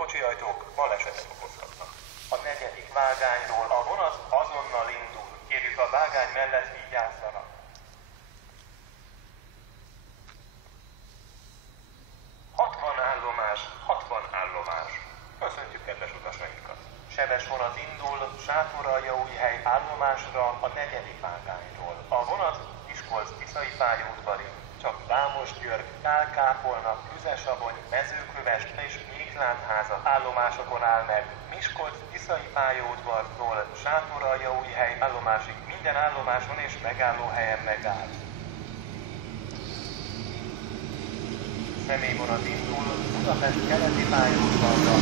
Kocsiajtók balesetet okozhatnak. A 4. vágányról a vonat azonnal indul. Kérjük, a vágány mellett vigyázzanak. Állomás. Köszöntjük kedves utasainkat. Sebes vonat indul Sátoraljaújhely állomásra a 4. vágányról. A vonat Miskolc-Tiszai pályaudvari, csak Vámosgyörgy, Kálkápolna, Küzesabony, Mezőkövesd és Nyíklánháza állomásokon áll meg. Miskolc-Tiszai pályaudvartól Sátoraljaújhely állomásig minden állomáson és megállóhelyen megáll. Személyvonat indul Budapest keleti pályaudvarra.